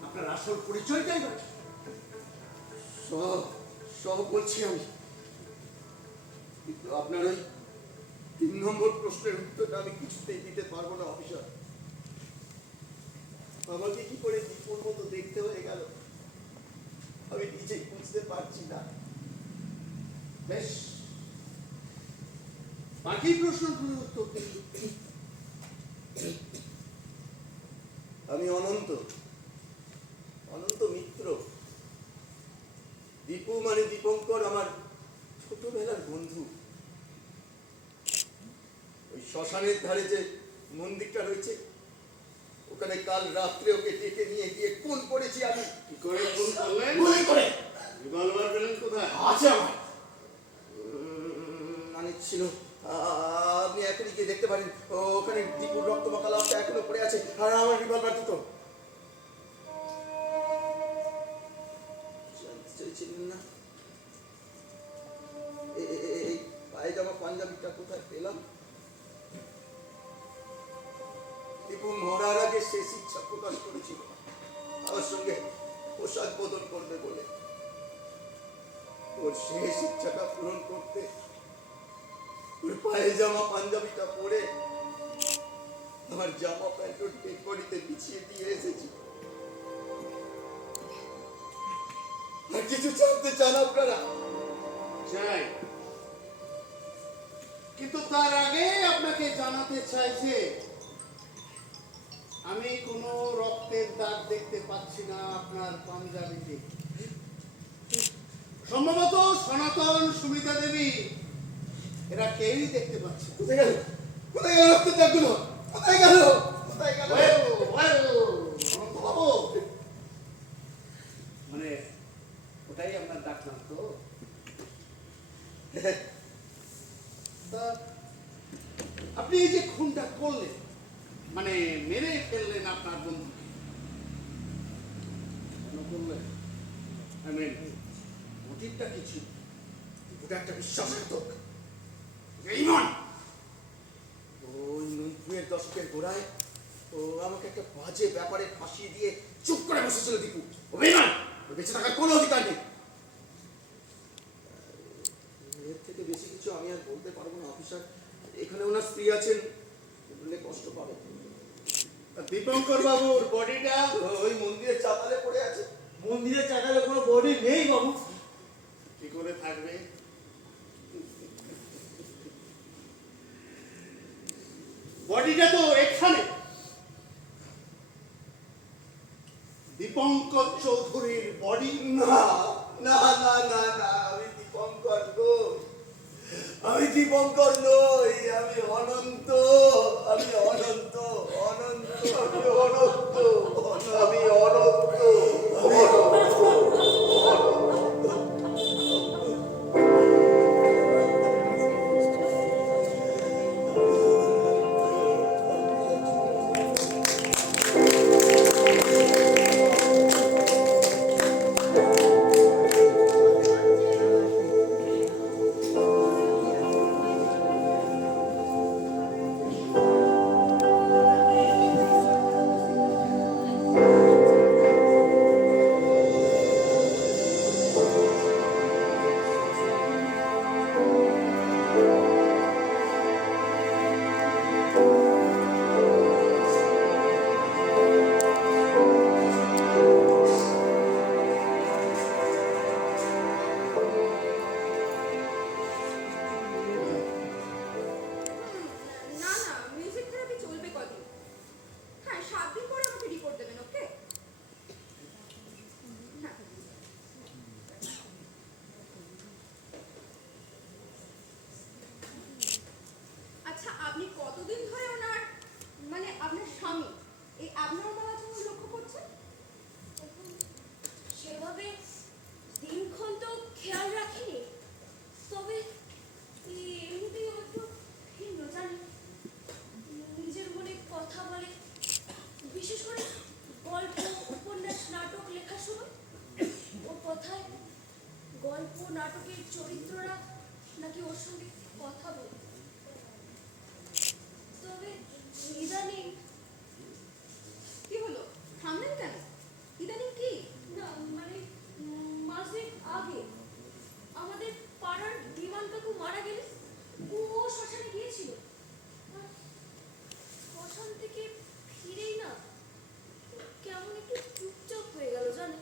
আপনার আসল পরিচয়টাই বা কি? সব সব বলছি আমি, কিন্তু আপনার ওই 3 নম্বর প্রশ্নের উত্তরটা আমি কিছুতেই দিতে পারবো না অফিসার। আমাকে কি করে দীপুর মতো দেখতে হয়ে গেল আমি নিজেই বুঝতে পারছি না। বেশ, বাকি প্রশ্নগুলোর উত্তর দিন। আমি অনন্ত, অনন্ত মিত্র। দীপু মানে দীপঙ্কর আমার ছোটবেলার বন্ধু। ওই শ্মশানের ধারে যে মন্দিরটা রয়েছে, ওখানে কাল রাত্রে ওকে ডেকে নিয়ে গিয়ে খুন করেছি আমি। কি করে খুন করলেন? গুলি করে। রিভলভার পেলেন কোথায়? আছে আমার মানে ছিল, আপনি এখনই গিয়ে দেখতে পারেন। ওখানে দীপুর রক্তমাখা লাশটা এখনো পড়ে আছে, আর আমার রিভলভার দুটো। জানতে চেয়েছিলেন না এই পায়জামা পাঞ্জাবিটা কোথায় পেলাম? দীপু মরার আগে শেষ ইচ্ছা প্রকাশ করেছিল আমার সঙ্গে পোশাক বদল করবে বলে। ওর শেষ ইচ্ছাটা পূরণ করতে ওর পায়জামা পাঞ্জাবিটা পরে আমার জামা প্যান্ট ওর ডেড বডিতে বিছিয়ে দিয়ে এসেছি। আর কিছু জানতে চান আপনারা? চাই, কিন্তু তার আগে আপনাকে জানাতে চাই যে আমি কোনো রক্তের দাগ দেখতে পাচ্ছি না আপনার পাঞ্জাবিতে। সম্ভবত সনাতন, সুমিতা দেবী এরা কেউই দেখতে পাচ্ছে না। কোথায় গেল? কোথায় গেল রক্তের দাগগুলো? কোথায় গেল? কোথায় গেল? বাবু, মানে ওটাই আপনার ডাক্তার তো? তা আপনি এই যে খুনটা করলেন, মানে মেরে ফেললেন আপনার বন্ধুকে, কেন করলেন? I mean, মোটিভটা কি ছিল? ওটা একটা বিশ্বাসঘাতক বেঈমান। ওই 90-এর দশকের গোড়ায় ও আমাকে একটা বাজে ব্যাপারে ফাঁসিয়ে দিয়ে চুপ করে বসেছিল দীপু। ও বেঈমান, ওর বেঁচে থাকার কোনো অধিকার নেই। এর থেকে বেশি কিছু আমি আর বলতে পারবো না অফিসার। এখানে ওনার স্ত্রী আছেন, বললে কষ্ট পাবে। দীপঙ্কর বাবুর বডিটা ওই মন্দিরের চাতালে পড়ে আছে। মন্দিরের চাকালে কোনো বডি নেই বাবু। কি করে থাকবে? বডিটা তো এখানে। দীপঙ্কর চৌধুরীর বডি। না না না না না, আমি দীপঙ্কর নই, আমি দীপঙ্কর নই, আমি অনন্ত, আমি অনন্ত, অনন্ত, আমি অনন্ত, আমি অনন্ত, না না, মিউজিক থেরাপি চলবে কদিন। হ্যাঁ, 7 দিন পরে আমাকে রিপোর্ট দেবেন, ওকে? হ্যাঁ। আচ্ছা, আপনি কতদিন ধরে ওনার মানে আপনার স্বামী এই অ্যাবনর্মাল আচরণ লক্ষ্য করছেন? নাটকের চরিত্ররা নাকি ওর সঙ্গে কথা বলে। তবে ইদানিং কি হলো, থামলেন কেন? ইদানিং কি? না মানে মাসের আগে আমাদের পাড়ার বিমান কাকু মারা গেলে ও শ্মশানে গিয়েছিল। আর শ্মশান থেকে ফিরেই না কেমন একটু চুপচাপ হয়ে গেল জানে,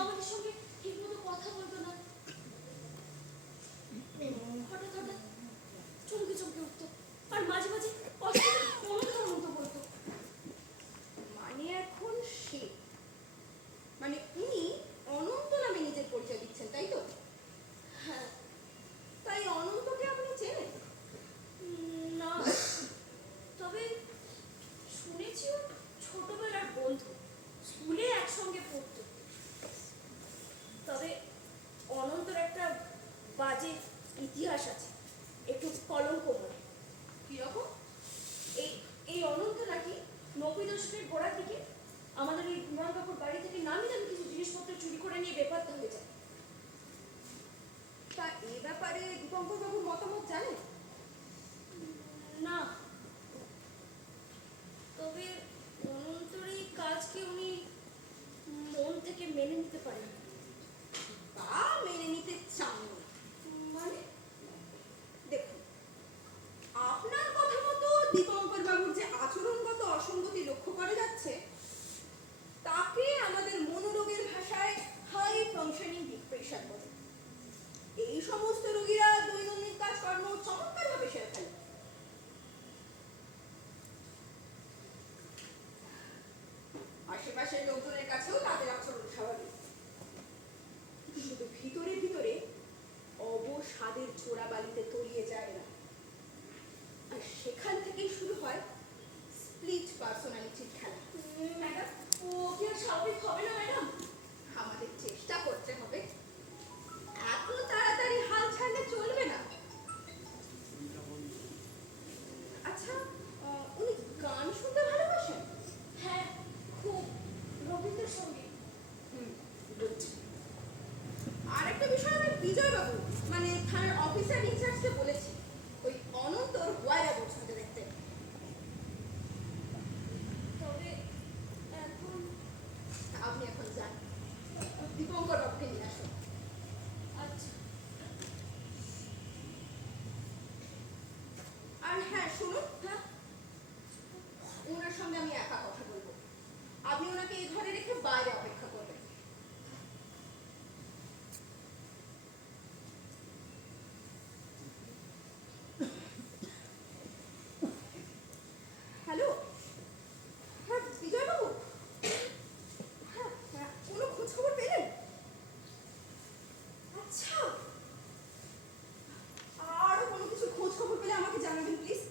আমাদের সঙ্গে ঠিকমতো কথা বলতো না। হঠাৎ হঠাৎ চমকে চমকে উঠতো আর মাঝে মাঝে অনন্তর মতো বলতো। মানে এখন সে, মানে উনি অনন্ত নামে নিজের পরিচয় দিচ্ছেন, তাই তো? হ্যাঁ। তাই অনন্তকে আপনি চেনেন? না, তবে শুনেছি ও ছোটবেলার বন্ধু, স্কুলে একসঙ্গে পড়তো। তবে অনন্তর একটা বাজে ইতিহাস আছে, একটু কলঙ্কময়। কিরকম? এই এই অনন্ত নাকি 90 দশকের গোড়ার দিকে আমাদের এই বিমান কাকুর বাড়ি থেকে নামি দামি কিছু জিনিসপত্র চুরি করে নিয়ে বেপাত্তা হয়ে যায়। তা এ ব্যাপারে দীপঙ্কর বাবুর মতামত জানেন? না, তবে অনন্তর এই কাজকে উনি মন থেকে মেনে নিতে পারেন। তা মেনে নিতে চাননি মানে দেখুন, আপনার কথা মতো দীপঙ্কর বাবুর যে আচরণগত অসঙ্গতি লক্ষ্য করা যাচ্ছে, তাকে আমাদের মনোরোগের ভাষায় হাই ফাংশনিং ডিপ্রেশন বলে। এই সমস্ত রোগীরা দৈনন্দিন কাজকর্ম চমৎকারভাবে সেরে ফেলে। আশেপাশের লোকজনের কাছেও তাদের আচরণ স্বাভাবিক, শুধু ভিতরে ভিতরে অবসাদের চোরাবালিতে তলিয়ে যায় না। আর সেখান থেকেই শুরু হয় স্প্লিট পার্সোনালিটির খেলা। ম্যাডাম, ও কি আর স্বাভাবিক হবে না ম্যাডাম? আমাদের চেষ্টা করতে হবে, এত তাড়াতাড়ি হাল ছাড়লে চলবে না। আচ্ছা, উনি গান শুনতে ভালোবাসেন? হ্যাঁ, খুব রবীন্দ্রসঙ্গীত। গুড। আর একটা বিষয় আমি বিজয় বাবু মানে থানার অফিসার ইনচার্জকে বলেছি, ওই অনন্তর ওয়াইরা বোঝাতে দেখতে। তবে এখন আপনি এখন যান, দীপঙ্কর বাবুকে নিয়ে আসুন। আচ্ছা। আর হ্যাঁ শুনুন, হ্যাঁ, ওনার সঙ্গে আমি একা কথা বলবো, আপনি ওনাকে এই ঘরে রেখে বাইরে অপেক্ষা করবেন। হ্যালো, হ্যাঁ বিজয় বাবু, হ্যাঁ হ্যাঁ, কোনো খোঁজ খবর পেলেন? আচ্ছা, আরো কোনো কিছু খোঁজ খবর পেলে আমাকে জানাবেন প্লিজ,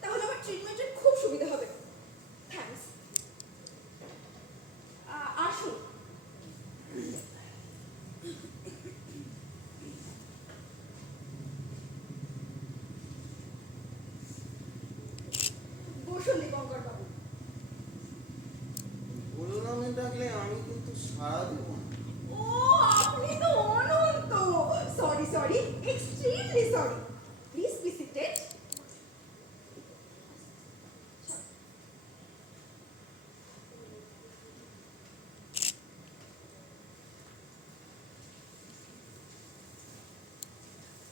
তাহলে আমার ট্রিটমেন্টের খুব সুবিধা হবে। থ্যাঙ্কস। আসুন। বসুন দীপঙ্কর বাবু। বুড়ো নামে ডাকলে আমি কিন্তু সারা দেবো না। ও, আপনি তো Ananta. Sorry sorry, extremely sorry. Please be seated.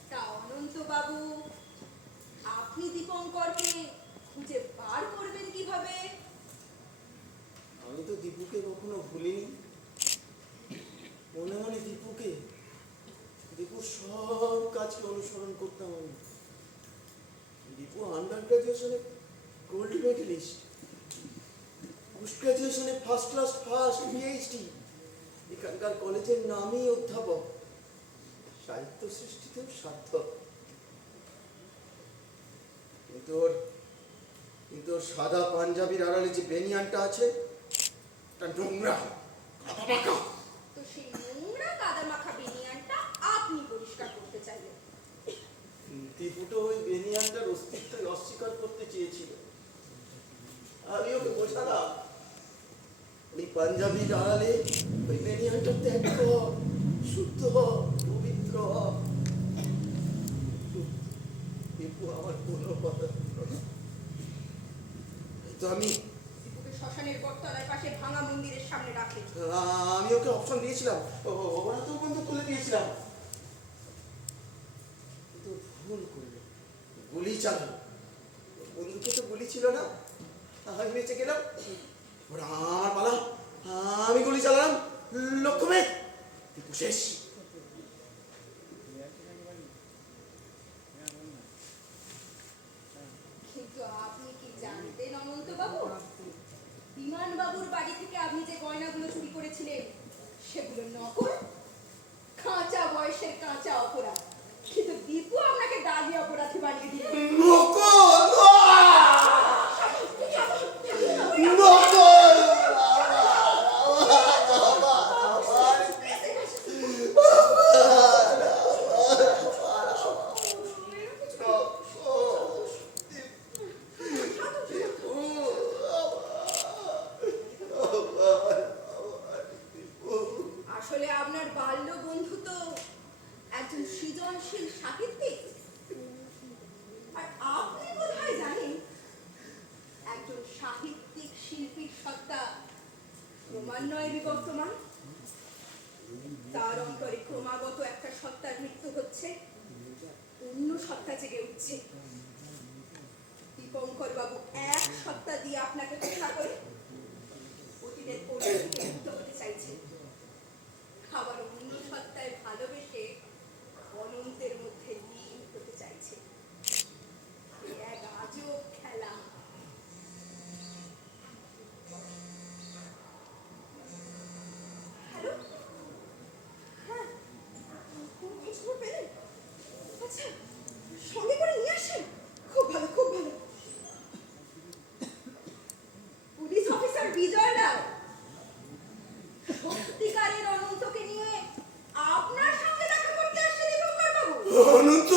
তা অনন্ত বাবু, আপনি দীপঙ্করকে খুঁজে বার করবেন কিভাবে? আমি তো দীপুকে কখনো ভুলিনি। মনে মনে দীপুর সব কাজকে অনুসরণ করতাম আমি। দীপু আন্ডার গ্রাজুয়েশনে গোল্ড মেডেলিস্ট, পোস্ট গ্রাজুয়েশনে ফার্স্ট ক্লাস ফার্স্ট পিএইচডি, এখানকার কলেজের নামই অধ্যাপক, সাহিত্য সৃষ্টিতেও সার্থক। কিন্তু ওর সাদা পাঞ্জাবির আড়ালে যে বেনিয়ানটা আছে, তা নোংরা, কাদামাখা। তো সেই নোংরা কাদামাখা বেনিয়ানটা আপনি পরিষ্কার করতে চাইলেন। দীপুটো ওই বেনিয়ানটার অস্তিত্বই অস্বীকার করতে চেয়েছিল। আমি ওকে বোঝালাম, ওই পাঞ্জাবির আড়ালে ওই বেনিয়ানটা ত্যাগ কর, শুদ্ধ হ, পবিত্র হ। কিন্তু আমি দীপুকে শ্মশানের বটতলার পাশে ভাঙা মন্দিরের সামনে রাখে। আমি ওকে অপশন দিয়েছিলাম, ওরা তো বন্ধ খুলে দিয়েছিলাম, কিন্তু ভুল করলো, গুলি চালালো। বন্ধুকে তো গুলি ছিল না, আমি বেঁচে গেলাম। ওরা আমার পালা, আমি গুলি চালালাম, লক্ষ্যভেদ, দীপু শেষ। কিন্তু আপনি কি জানতেন অনন্ত বাবু, বিমান বাবুর বাড়ি থেকে আপনি যে গয়নাগুলো চুরি করেছিলেন সেগুলো নকল, কাঁচা বয়সের কাঁচা অপরাধ। কিন্তু দীপু আপনাকে দাগি অপরাধী বানিয়ে দিল। নকল! নকল! আসলে আপনার বাল্য বন্ধু তো একজন সৃজনশীল সাহিত্যিক, আর আপনি বোধহয় জানেন একজন সাহিত্যিক শিল্পীর সত্তা ক্রমান্বয়ে বিবর্তমান। তার অন্তরে ক্রমাগত একটা সত্তার মৃত্যু হচ্ছে, অন্য সত্তা জেগে উঠছে। দীপঙ্কর বাবু এক সত্তা দিয়ে আপনাকে রক্ষা করে অতীতের পরিস্থিতি মুক্ত হতে চাইছে, আবার অন্য সত্তায় ভালোবেসে অনন্তের মধ্যে লীন হতে চাইছে। এ এক আজব খেলা। হ্যালো, হ্যাঁ, কোন খোঁজখবর পেলেন? আচ্ছা, সঙ্গে করে নিয়ে আসেন। খুব ভালো, খুব ভালো। পুলিশ অফিসার বিজয় লাল সত্যিকারের অনন্তকে নিয়ে আপনার সঙ্গে দেখা করতে আসছে দীপঙ্কর বাবু। অনন্ত!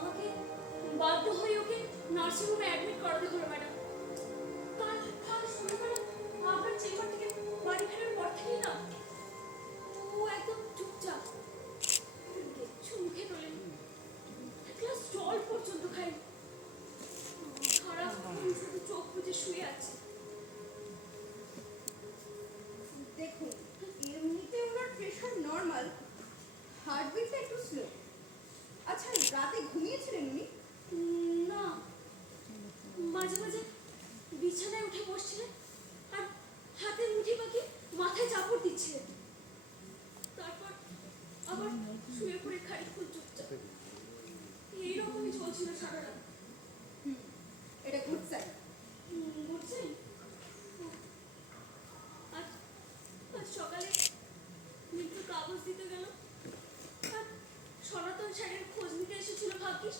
আমাকে বাধ্য হয়ে ওকে নার্সিংহোমে অ্যাডমিট করাতে হলো ম্যাডাম। কাল কাল সন্ধ্যাবেলা আপনার চেম্বার থেকে বাড়ি ফেরার পর থেকেই না ও একদম চুপচাপ, কিচ্ছু মুখে তোলেনি, এক গ্লাস জল পর্যন্ত খায়নি, খারাপ শুধু চোখ বুজে শুয়ে আছে। দেখুন, এমনিতে ওনার প্রেশার নর্মাল, হার্টবিটটা একটু স্লো। আচ্ছা, রাতে ঘুমিয়েছিলেন উনি? না, মাঝে মাঝে বিছানায় উঠে বসছিলেন আর হাতে মুঠি পাখি মাথায় চাপড় দিচ্ছিলেন, তারপর আবার শুয়ে পড়ে খানিকক্ষণ চুপচাপ। এইরকমই চলছিল সারা রাত। এটা গুড সাইন। বুঝছেন, আজ আজ সকালে মৃত্যু কাগজ দিতে গেল আর সনাতন স্যারের খোঁজ নিতে এসেছিল ভাগ্যিস,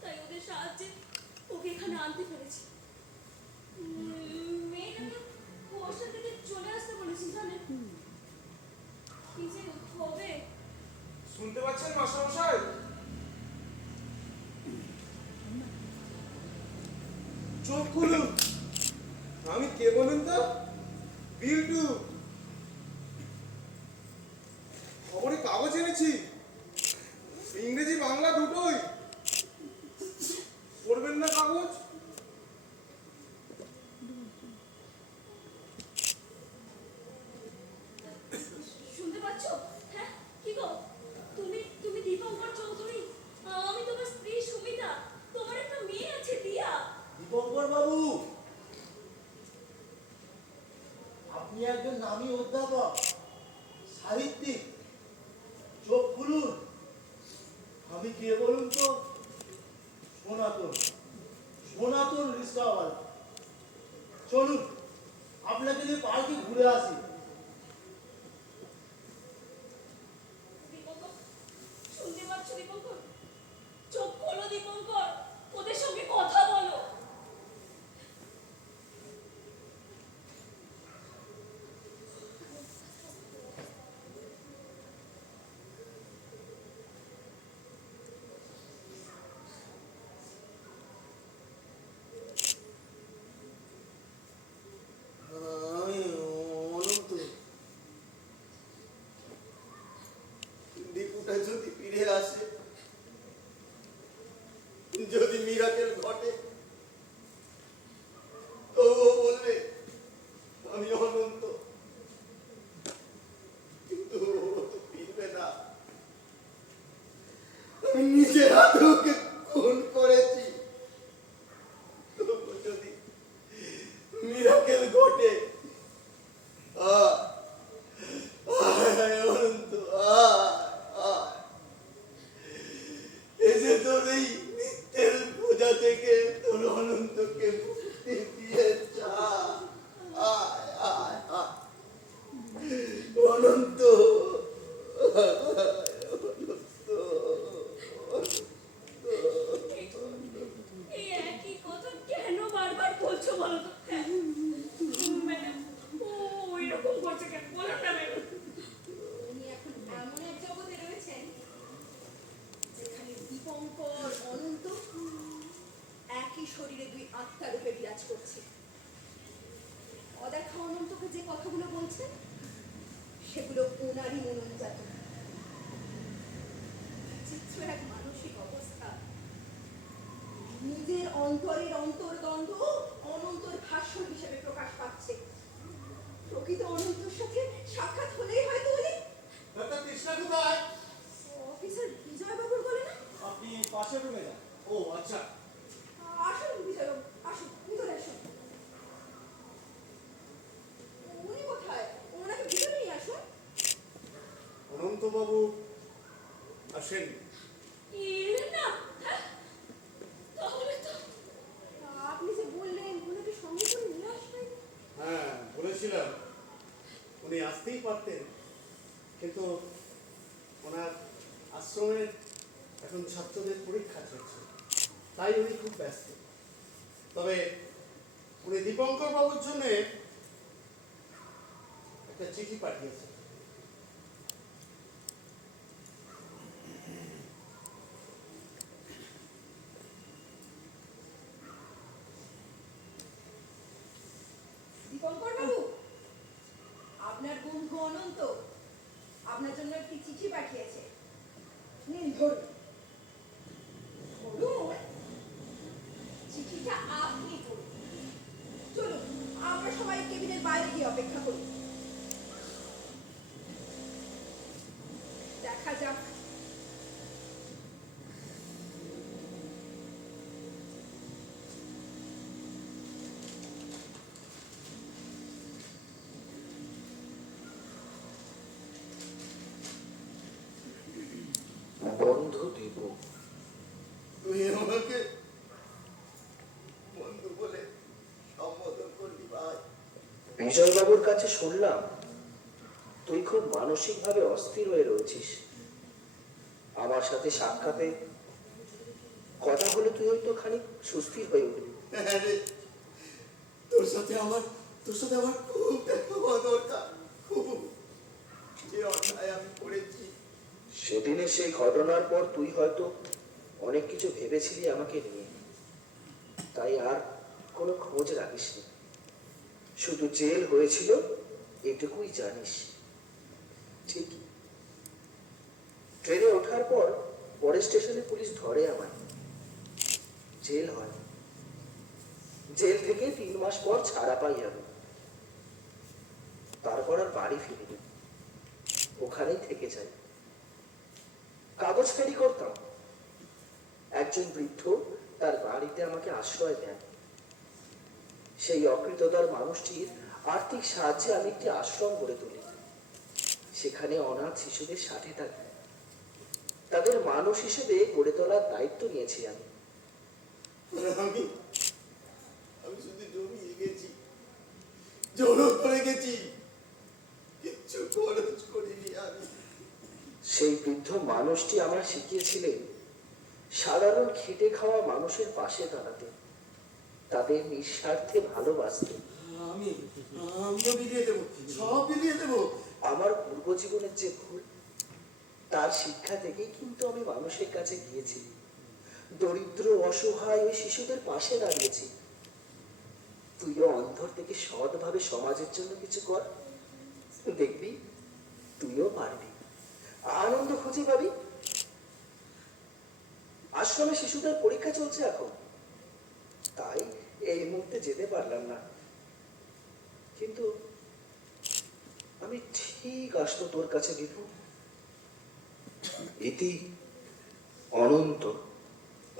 তাই ওদের সাহায্যে ওকে এখানে আনতে পেরেছি। মেয়েটাকে পোস্টার থেকে চলে আসতে বলেছি জানেন, কি যে হবে। শুনতে পাচ্ছেন মাস্টারমশাই? চোখ খুলুন, আমি কে বলুন তো? বিল্টু। খবরে কাগজ এনেছি, ইংরেজি বাংলা দুটোই। পড়বেন না কাগজ? শুনুন, আমি কে বলুন তো? সনাতন, সনাতন রিক্সাওয়ালা। চলুন, আপনাকে নিয়ে পার্কে ঘুরে আসি। দীপঙ্কর, শুনতে পাচ্ছ দীপঙ্কর? চোখ খোলো দীপঙ্কর, ওদের সঙ্গে কথা বলো। আমি অনন্ত। দীপুটা যদি ফিরে আসে, যদি মিরাকেল ঘটে, তবুও বলবে আমি অনন্ত। কিন্তু ও তো ফিরবে না। আমি নিজের হাতে ওকে খুন করেছি। তবু যদি মিরাকেল ঘটে, আয়, আয় অনন্ত, আয়, আয়। এসে তোর এই মিথ্যের বোঝা থেকে তোর অনন্তকে মুক্তি দিয়ে যা। আয়, আয়, আয়। অনন্ত, এই একই কথা কেন বারবার বলছো বলো তো? ম্যাডাম, ও এরকম করছে কেন? বলো না ম্যাডাম। উনি এখন এমন এক জগতে রয়েছেন যেখানে দীপঙ্কর অনন্ত একই শরীরে দুই আত্মা রূপে বিরাজ করছে। অদেখা অনন্তকে যে কথাগুলো বলছেন সেগুলো ওনারই মনোজাত। চিত্র এক মানসিক অবস্থা। নিজের অন্তরের অন্তর্দ্বন্দ্ব অনন্তর ভাষ্য হিসেবে প্রকাশ পাচ্ছে। প্রকৃত অনন্তর সাথে সাক্ষাৎ হলেই হয়তো উনি ডাক্তার কৃষ্ণা কোথায়? অফিসার বিজয়বাবুর বলে না? আপনি পাশে রুমে যান। ও আচ্ছা। আসুন বিজয়বাবু, আসুন, ভিতরে আসুন। উনি কোথায়? ওনাকে ভিতরে নিয়ে আসুন। অনন্তবাবু আসেন। এলেন না? হ্যাঁ? তাহলে তো আপনি যে বললেন ওনাকে সঙ্গে করে নিয়ে আসবেন। হ্যাঁ, বলেছিলাম উনি আসতেই পারতেন, কিন্তু ওনার আশ্রমে এখন ছাত্রদের পরীক্ষা চলছে, তাই উনি খুব ব্যস্ত। তবে উনি দীপঙ্কর বাবুর জন্য একটা চিঠি পাঠিয়েছেন। দীপঙ্কর বাবু, আপনার বন্ধু অনন্ত আপনার জন্য একটি চিঠি পাঠিয়েছে। নিন ধরুন। ধরুন, চিঠিটা আপনি পড়ুন। চলুন, আমরা সবাই কেবিনের বাইরে গিয়ে অপেক্ষা করি। দেখা যাক। বন্ধু দীপু, তুই আমাকে বন্ধু বলে সম্বোধন করলি ভাই। বিজয়বাবুর কাছে শুনলাম তুই খুব মানসিকভাবে অস্থির হয়ে রয়েছিস। আমার সাথে সাক্ষাতে কথা বলে তুই হয়তো খানিক সুস্থির হয়ে উঠবি। হ্যাঁ রে, তোর সাথে আমার খুব দেখা হওয়া দরকার, খুব। যে অন্যায় আমি করেছি, সেদিনের সেই ঘটনার পর তুই হয়তো অনেক কিছু ভেবেছিলি আমাকে নিয়ে, তাই আর কোনো খোঁজ রাখিসনি। শুধু জেল হয়েছিল এটুকুই জানিস। ঠিকই, ট্রেনে ওঠার পর পরের স্টেশনে পুলিশ ধরে আমায়। জেল হয়, জেল থেকে 3 মাস পর ছাড়া পাই আমি। তারপর আর বাড়ি ফিরিনি, ওখানেই থেকে যাই। কাগজ ফেরি করতাম। একজন বৃদ্ধ তার বাড়িতে আমাকে আশ্রয় দেন। সেই অকৃতদার মানুষটির আর্থিক সাহায্যে আমি একটি আশ্রম গড়ে তুলি। সেখানে অনাথ শিশুদের সাথে থাকি। তাদের মানুষ হিসেবে গড়ে তোলার দায়িত্ব নিয়েছি আমি। আমি আমি শুধু জমিয়ে গেছি, জড়ো করে গেছি, কিচ্ছু খরচ করিনি আমি। সেই বৃদ্ধ মানুষটি আমার শিখিয়েছিলেন সাধারণ খেটে খাওয়া মানুষের পাশে দাঁড়াতে, তাদের নিঃস্বার্থে ভালোবাসতে। আমি আমিও বিলিয়ে দেবো, সব বিলিয়ে দেবো। আমার পূর্ব জীবনের যে ভুল, তার শিক্ষা থেকেই কিন্তু আমি মানুষের কাছে গিয়েছি, দরিদ্র অসহায় ওই শিশুদের পাশে দাঁড়িয়েছি। তুইও অন্তর থেকে সৎভাবে সমাজের জন্য কিছু কর, দেখবি তুইও পারবি, আনন্দ খুঁজে পাবি। আশ্রমে শিশুদের পরীক্ষা চলছে এখন, তাই এই মুহূর্তে যেতে পারলাম না, কিন্তু আমি ঠিক আসতো তোর কাছে বিভু। ইতি অনন্ত।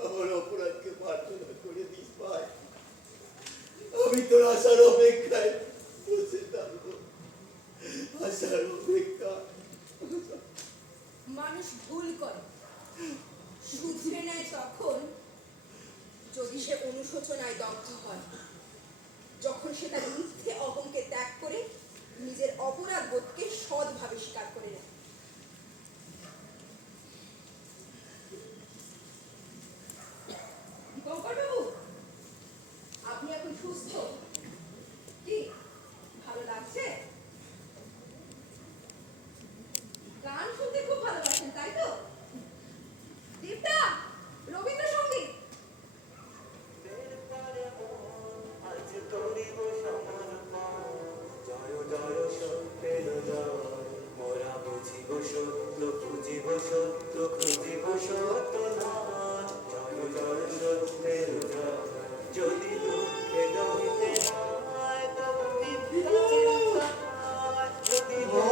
আমার অপরাধকে মার্জনা করে দিস ভাই, আমি তোর আশার অপেক্ষায় বসে থাকবো, আশার অপেক্ষা। মানুষ ভুল করে, শুধরে নেয় তখন যদি সে অনুশোচনায় দগ্ধ হয়, যখন সে তার মিথ্যে অহংকে ত্যাগ করে নিজের অপরাধ বোধকে সৎভাবে স্বীকার করে নেয়। দীপঙ্কর বাবু, আপনি এখন সুস্থ? কি ভালো লাগছে? গান শুনতে খুব ভালোবাসেন, তাই তো? দীপটা, রবীন্দ্রসঙ্গীত।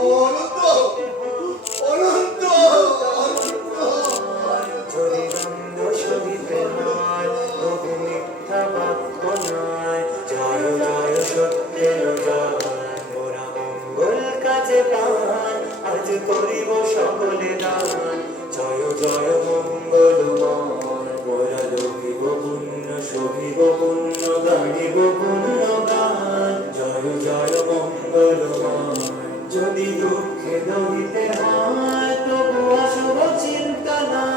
অনন্ত, অনন্ত, আজ করিব সকলে দান, জয় জয় মঙ্গলময়, মোরা লভিব পুণ্য, শোভিব পুণ্য, গানিব পুণ্য গান, জয় জয় মঙ্গলময়। যদি দুঃখে দহিতে হয় তবু আসব চিন্তা না,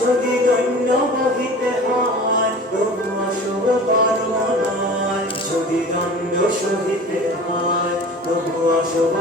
যদি দৈন্য বহিতে হয় তবু আসব পারব নয়, যদি দণ্ড সহিতে হয় তবু আসব